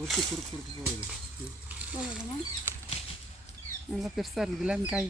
ஒருத்தி குறுக்கு குறுக்கு போகுது. நல்லா பெருசாக இருக்குதுல்ல அந்த காய்.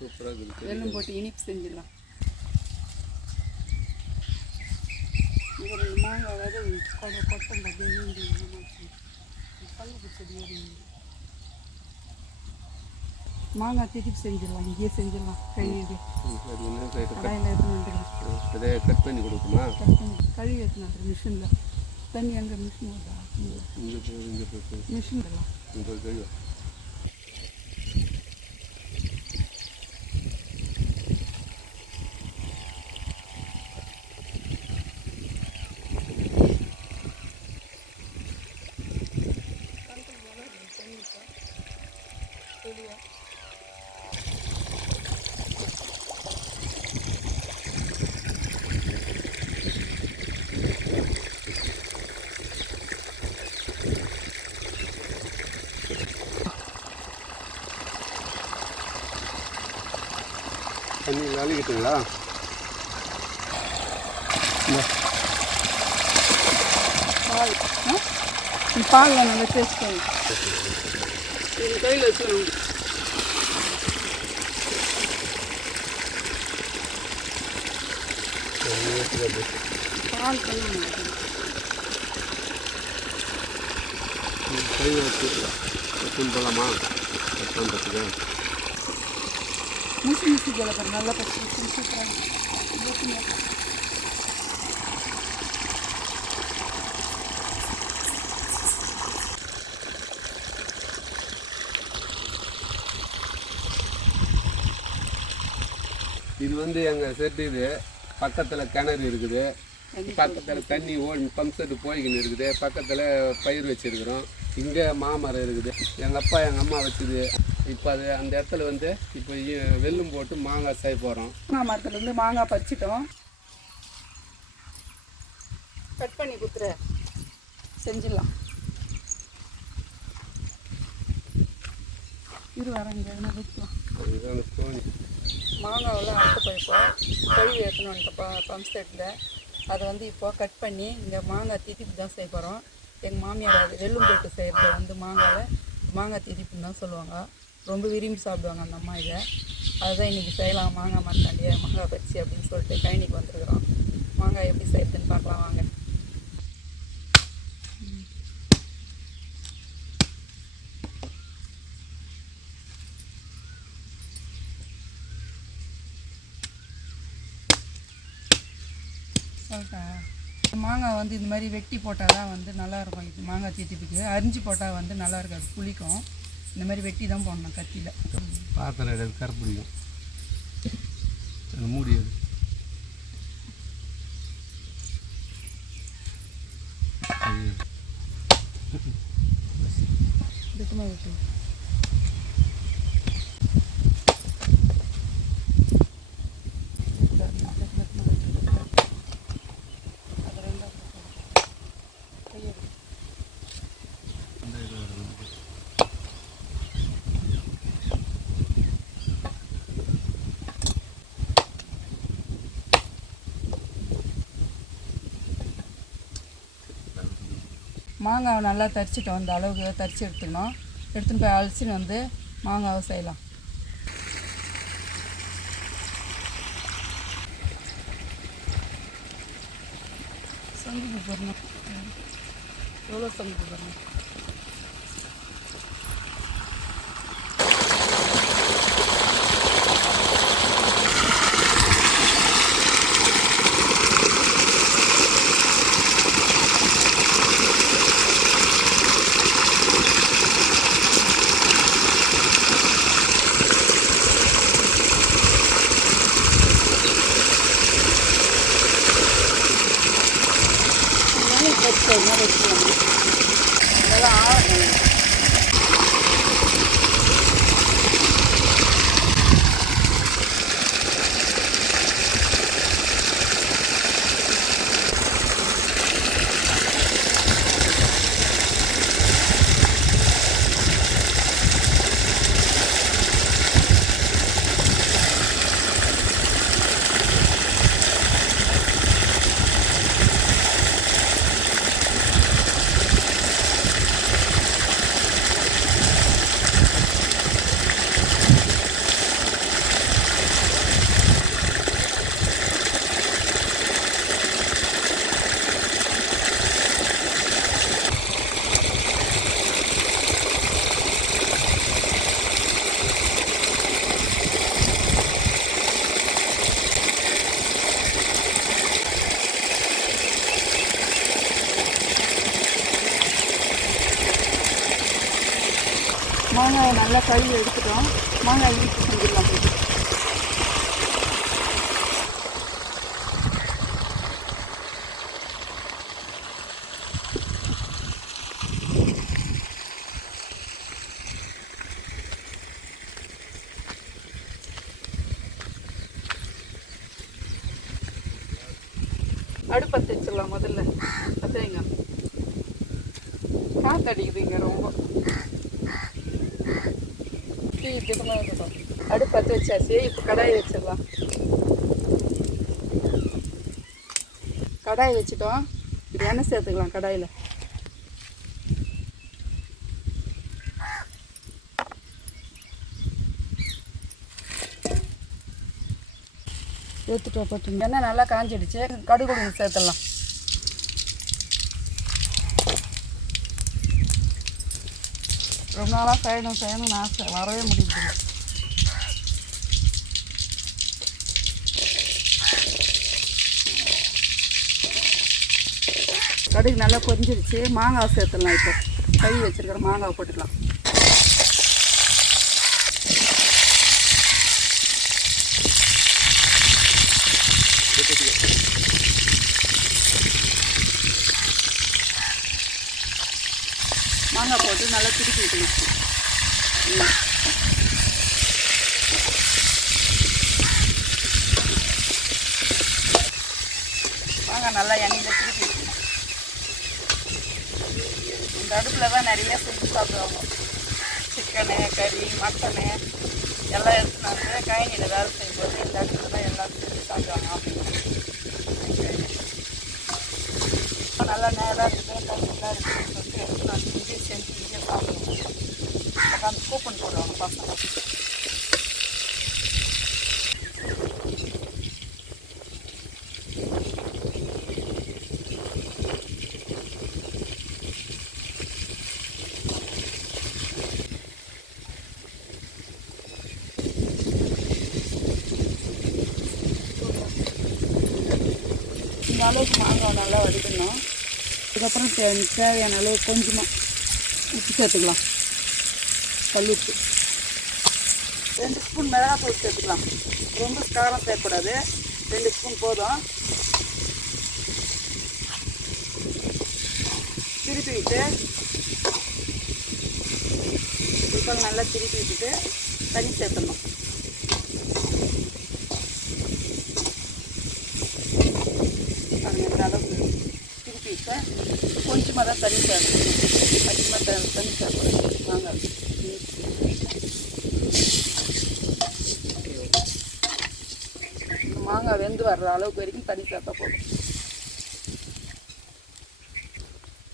சூப்பராக இருக்குது. வெல்லம் போட்டு இனிப்பு செஞ்சிடலாம். இங்கே ரெண்டு மாங்காய் விதை கொட்டம் மாங்காய் திதிப்பு செஞ்சிடலாம். இங்கேயே செஞ்சிடலாம். கழுவி கடாயில் எடுத்துன்னு வந்துக்கலாம். கட் பண்ணி கொடுக்குமா? கட் பண்ணி கழுவி எடுத்துன்னு வந்துடும் மிஷினில். தண்ணி அங்கே மிஷின் வருதா? மிஷின் எல்லாம் கழுவ தண்ணி வேலைக்கிட்டுங்களா? பால் பாலில் நல்லா டேஸ்ட் பண்ணி எங்கள் கையில் வச்சுக்கணும். பால் கழுவி கை வச்சு போகலாமா? கட் பண்ணுறதுக்கு மிஷி மிஷி போல நல்லா பச்சை சூப்பராக. இது வந்து எங்கள் செட்டு. இது பக்கத்தில் கிணறு இருக்குது. பக்கத்தில் தண்ணி பம்ப் செட்டு போய்கின்னு இருக்குது. பக்கத்தில் பயிர் வச்சுருக்குறோம். இங்கே மாமரம் இருக்குது. எங்கள் அப்பா எங்கள் அம்மா வச்சுது. இப்போ அது அந்த இடத்துல வந்து இப்போ வெல்லம் போட்டு மாங்காய் செய்ய போகிறோம். மாங்காய் மரத்துலேருந்து மாங்காய் பறிச்சிட்டோம். கட் பண்ணி கொடுத்துரு செஞ்சிடலாம். இது வரங்க வைக்கலாம். மாங்காவெல்லாம் அறுத்து பறிப்போம். கழுவி எடுத்துன்னு வந்துட்டோம் பம்ப் செட்டில். அதை வந்து இப்போது கட் பண்ணி இங்கே மாங்காய் திதிப்பு தான் செய்ய போகிறோம். எங்கள் மாமியார் அது வெல்லம் போட்டு செய்கிறது வந்து மாங்காய் திதிப்புன்னு தான் சொல்லுவாங்க. ரொம்ப விரும்பி சாப்பிடுவாங்க அந்த அம்மா இதை. அதுதான் இன்றைக்கி செய்யலாம் மாங்காய் மரத்தாண்டிய மாங்காய் பறிச்சி அப்படின்னு சொல்லிட்டு கைனிக்கு வந்துருக்குறோம். மாங்காய் எப்படி செய்யறதுன்னு பார்க்கலாம் வாங்க. மாங்காய் வந்து இந்த மாதிரி வெட்டி போட்டால் தான் வந்து நல்லாயிருக்கும். இது மாங்காய் தீட்டிப்புக்கு அரிஞ்சு போட்டால் வந்து நல்லா இருக்காது, புளிக்கும். இந்த மாதிரி வெட்டி தான் போடணும் கத்தியில். பாத்திரம் எடுத்து கருப்பிடிக்கும் மூடியது. இதுக்குமா வெட்டு மாங்காவை நல்லா தரிச்சிட்டோம். அந்த அளவுக்கு தரிச்சு எடுத்துக்கணும். எடுத்துன்னு போய் அலசின்னு வந்து மாங்காவை செய்யலாம். சங்குக்கு போடணும். எவ்வளோ சங்குக்கு போடணும்? சரிமா வச்சுக்கலாம். இதெல்லாம் மாங்காயை நல்லா கழுவி எடுத்துட்டோம். மாங்காய் இனிப்பு செஞ்சிடலாம். அடுப்பத்தை வச்சிடலாம். முதல்ல பத்தைங்க காத்தடிக்குதுங்க ரொம்ப. அடுப்பு பற்ற வச்சாச்சு. இப்போ கடாயை வச்சிடலாம். கடாயை வச்சுட்டோம். இது எண்ணெய் சேர்த்துக்கலாம். கடாயில் சேர்த்துட்டோம். பட்டு எண்ணெய் நல்லா காஞ்சிடுச்சு. கடுகு சேர்த்துடலாம். ரொம்ப நாளாக செய்யணும்னு ஆசை, வரவே முடியுது. கடுகு நல்லா பொரிஞ்சிருச்சு. மாங்காய் சேர்த்துடலாம். இப்போ கழுவி வச்சுருக்கிற மாங்காய் போட்டுக்கலாம். மாங்காய் போட்டு நல்லா திருப்பி விட்டுக்கலாம். மாங்காய் நல்லா எண்ணெயில் திருப்பி விட்டுக்கலாம். இந்த அடுப்பில் தான் நிறைய செஞ்சு சாப்பிடுவாங்க. சிக்கனு, கறி, மட்டனு எல்லாம் எடுத்துன்னு வந்து கழனியில் வேலை செய்யும்போது இந்த அடுப்பில் தான் எல்லாம் செஞ்சு சாப்பிடுவாங்க. நல்லா நேராக இருக்குது, நல்லா இருக்குதுன்னு சொல்லிட்டு எடுத்து நான் செஞ்சு இங்கே சாப்பிடுவோம். அந்த கூப்பன் போடுவாங்க பசங்க. இந்த அளவுக்கு மாங்காய் நல்லா வடிக்கணும். அதுக்கப்புறம் தேவையான அளவு கொஞ்சமாக உப்பு சேர்த்துக்கலாம். கல்லுப்பு 2 ஸ்பூன் மிளகாத்தூள் சேர்த்துக்கலாம். ரொம்ப காரம் சேர்க்கக்கூடாது. 2 ஸ்பூன் போதும். திருப்பி விட்டு இப்போ நல்லா திருப்பி விட்டுட்டு தண்ணி சேர்த்துடணும். அந்த அளவுக்கு திருப்பி விட்டு கொஞ்சமாக தான் தண்ணி சேர்க்கணும். அதிகமாக தண்ணி சேர்க்கக்கூடாது. மாங்காய் மாங்காய் வெந்து வர்ற அளவுக்கு வரைக்கும் தண்ணி சேர்த்தா போதும்.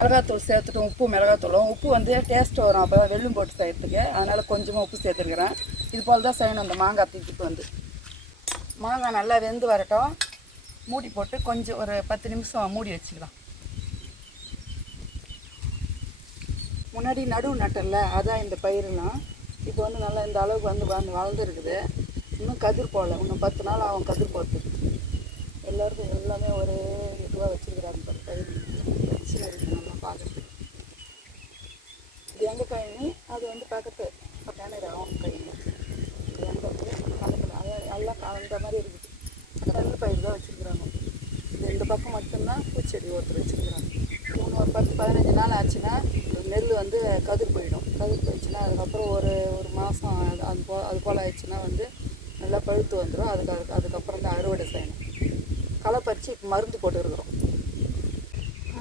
மிளகாத்தூள் சேர்த்துட்டோம். உப்பு மிளகாத்தூளும் உப்பு வந்து டேஸ்ட் வரும். அப்போ தான் வெல்லும் போட்டு செய்யறதுக்கு. அதனால் கொஞ்சமாக உப்பு சேர்த்துருக்குறேன். இது போல் தான் செய்யணும். அந்த மாங்காய் தூக்கிட்டு வந்து மாங்காய் நல்லா வெந்து வரட்டும். மூடி போட்டு கொஞ்சம் ஒரு 10 நிமிஷம் மூடி வச்சுக்கலாம். முன்னாடி நடுவு நட்டல அதான் இந்த பயிரெலாம். இப்போ வந்து நல்லா இந்த அளவுக்கு வந்து வளர்ந்துருக்குது. இன்னும் கதிர் போகல. இன்னும் 10 நாள் ஆகும் கதிர் போகிறதுக்கு. எல்லாருக்கும் எல்லாமே ஒரே இதுவாக வச்சுருக்குறாங்க. பயிர் பிரச்சனை இருக்குது நல்லா பார்க்குறது. இது எங்கள் கழனி, அது வந்து பக்கத்து கிணறு அவங்க கழனி. இது எங்கள் கலக்கல எல்லாம் கலந்த மாதிரி இருக்குது. நெல் பயிர் தான் வச்சுருக்குறாங்க. இந்த பக்கம் மட்டும்தான் பூச்செடி ஒருத்தர் வச்சுருக்குறாங்க. ஒரு 10-15 நாள் ஆச்சுன்னா நெல் வந்து கதிர் போயிடும். கதிர் போயிடுச்சுன்னா அதுக்கப்புறம் ஒரு மாதம் அது போல் ஆயிடுச்சுன்னா வந்து நல்லா பழுத்து வந்துடும். அதுக்கப்புறம் தான் அறுவடை செய்யணும். களை பறித்து இப்போ மருந்து போட்டுருக்குறோம்.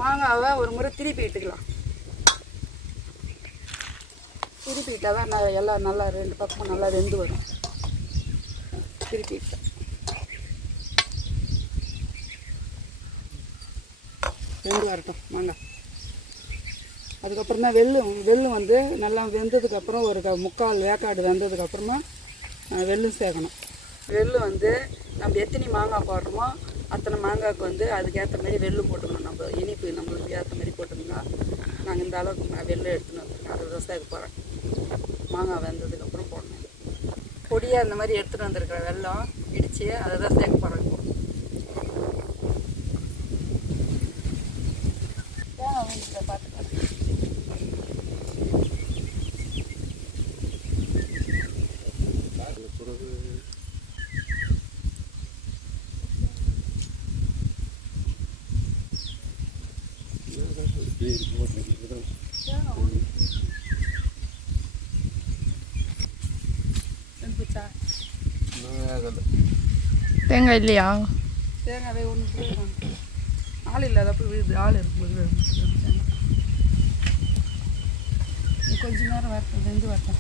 மாங்காவை ஒரு முறை திருப்பி இட்டுக்கலாம். திருப்பிட்டால் தான் எல்லாம் நல்லா 2 பக்கமும் நல்லா வெந்து வரும். திருப்பிட்டேன் வெந்து வரட்டும் மாங்காய். அதுக்கப்புறம் தான் வெல்லும் வந்து நல்லா வெந்ததுக்கப்புறம் ஒரு 3/4 வேக்காடு வெந்ததுக்கப்புறமா வெல்லும் சேர்க்கணும். வெல்லும் வந்து நம்ம எத்தனை மாங்காய் போடுறோமோ அத்தனை மாங்காய்க்கு வந்து அதுக்கேற்ற மாதிரி வெல்லும் போட்டுக்கணும். நம்ம இனிப்பு நம்மளுக்கு ஏற்ற மாதிரி போட்டுக்கோங்க. நாங்கள் இந்த அளவுக்கு வெல்லம் எடுத்துன்னு வந்துருக்கோம். அதை தான் சேர்க்க போகிறேன். மாங்காய் வெந்ததுக்கப்புறம் போடணும். பொடியாக இந்த மாதிரி எடுத்துகிட்டு வந்துருக்கிற வெல்லம் இடித்து அதை தான் சேர்க்க போகிறேன். இப்போ பார்த்துக்கலாம். தேங்காய் இல்லையா? தேங்காய் ஒன்று ஆள் இல்லாதப்போ விழுது. ஆள் இருக்கும்போது கொஞ்ச நேரம் வரட்டும், வெந்து வரட்டும்.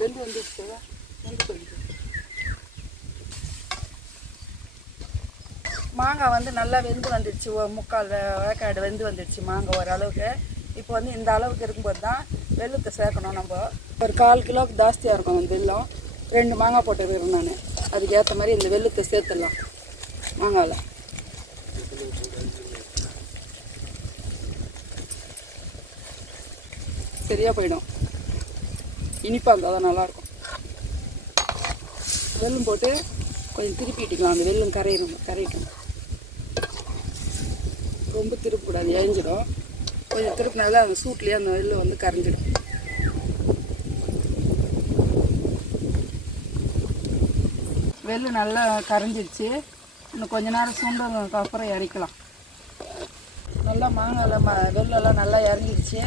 வெந்து வந்துடுச்சு. வெந்து போயிடுச்சு. மாங்காய் வந்து நல்லா வெந்து வந்துடுச்சு. 3/4 வேக்காடு வெந்து வந்துடுச்சு மாங்காய் ஓரளவுக்கு. இப்போ வந்து இந்த அளவுக்கு இருக்கும்போது தான் வெல்லத்தை சேர்க்கணும். நம்ம ஒரு 1/4 கிலோவுக்கு ஜாஸ்தியாக இருக்கும் அந்த வெல்லம். 2 மாங்காய் போட்டுருக்கிறேன் நான். அதுக்கு ஏற்ற மாதிரி இந்த வெல்லத்தை சேர்த்துடலாம் மாங்காயில். சரியாக போயிடும். இனிப்பாக இருந்தால் தான் நல்லாயிருக்கும். வெல்லம் போட்டு கொஞ்சம் திருப்பிட்டுக்கலாம். அந்த வெல்லம் கரையிட்டோம். ரொம்ப திருப்பக்கூடாது, எரிஞ்சிடும். கொஞ்சம் திருப்பினால அந்த சூட்லேயே அந்த வெல்லம் வந்து கரைஞ்சிடும். வெல்லம் நல்லா கரைஞ்சிடுச்சு. இன்னும் கொஞ்ச நேரம் சுண்டதுக்கு அப்புறம் இறக்கலாம். நல்லா மாங்காயில் வெல்லெல்லாம் நல்லா இறங்கிடுச்சு.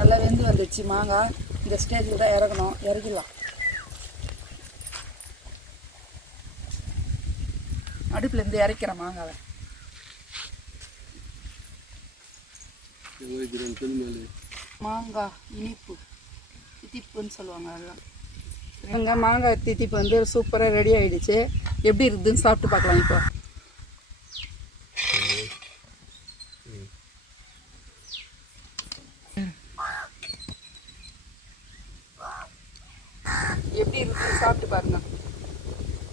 நல்லா வெந்து வந்துடுச்சு மாங்காய். இந்த ஸ்டேஜில் தான் இறக்கணும். இறக்கிடலாம். அடுப்புலேருந்து இறக்கிறேன் மாங்காவை. மாங்காய் இனிப்பு தித்திப்புன்னு சொல்லுவாங்க. அதெல்லாம் எங்கள் மாங்காய் தித்திப்பு வந்து சூப்பராக ரெடி ஆகிடுச்சு. எப்படி இருக்குதுன்னு சாப்பிட்டு பார்க்கலாம். இப்போ எப்படி இருக்குதுன்னு சாப்பிட்டு பாருங்க.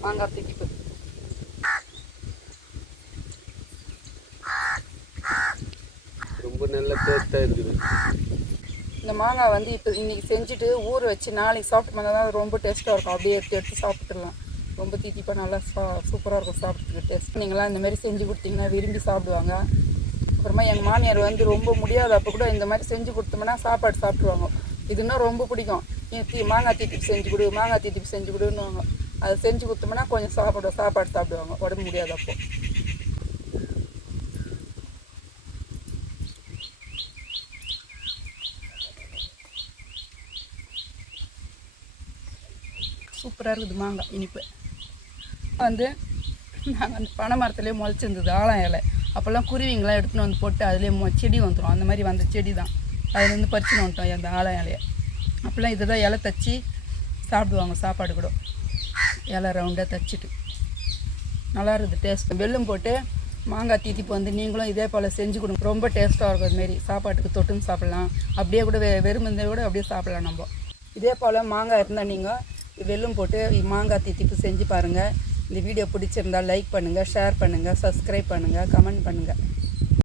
மாங்காய் தித்திப்பு ரொம்ப நல்ல டேஸ்ட்டாக இருக்குது. இந்த மாங்காய் வந்து இப்போ இன்றைக்கி செஞ்சுட்டு ஊற வச்சு நாளைக்கு சாப்பிட்டு மாங்காய் தான் ரொம்ப டேஸ்ட்டாக இருக்கும். அப்படியே எடுத்து சாப்பிட்டுடலாம். ரொம்ப தித்திப்பாக நல்லா சூப்பராக இருக்கும் சாப்பிட்றதுக்கு. டேஸ்ட் நீங்களாம் இந்தமாதிரி செஞ்சு கொடுத்தீங்கன்னா விரும்பி சாப்பிடுவாங்க. அப்புறமா எங்கள் மாமியார் வந்து ரொம்ப முடியாத அப்போ கூட இந்த மாதிரி செஞ்சு கொடுத்தோம்னா சாப்பாடு சாப்பிடுவாங்க. இது இன்னும் ரொம்ப பிடிக்கும். மாங்காய் தித்திப்பு செஞ்சு கொடு, மாங்காய் தித்திப்பு செஞ்சு கொடுன்னுவாங்க. அதை செஞ்சு கொடுத்தோம்னா கொஞ்சம் சாப்பாடு சாப்பிடுவாங்க உடம்பு முடியாத அப்போ. சூப்பராக இருக்குது மாங்காய் இனிப்பு. வந்து நாங்கள் அந்த பனை மரத்துலேயே முளைச்சிருந்தது ஆழம் இலை. அப்போல்லாம் குருவிங்களாம் எடுத்துன்னு வந்து போட்டு அதுலேயே செடி வந்துடும். அந்த மாதிரி வந்த செடி தான். அதுலேருந்து பறிச்சுன்னு வந்துட்டோம் அந்த ஆழம் இலையை. அப்போல்லாம் இதை தான் இலை தச்சு சாப்பிடுவாங்க. சாப்பாடு கூட இலை ரவுண்டாக தச்சுட்டு நல்லா இருக்குது டேஸ்ட். வெல்லம் போட்டு மாங்காய் தித்திப்பு வந்து நீங்களும் இதே போல் செஞ்சு கொடுங்க. ரொம்ப டேஸ்ட்டாக இருக்கும். அதுமாரி சாப்பாட்டுக்கு தொட்டுன்னு சாப்பிட்லாம். அப்படியே கூட வெறுமந்தே கூட அப்படியே சாப்பிட்லாம். நம்ம இதே போல் மாங்காய் இருந்தால் நீங்கள் வெல்லம் போட்டு மாங்காய் தித்திப்பு செஞ்சு பாருங்கள். இந்த வீடியோ பிடிச்சிருந்தால் லைக் பண்ணுங்கள், ஷேர் பண்ணுங்கள், சப்ஸ்கிரைப் பண்ணுங்கள், கமெண்ட் பண்ணுங்கள்.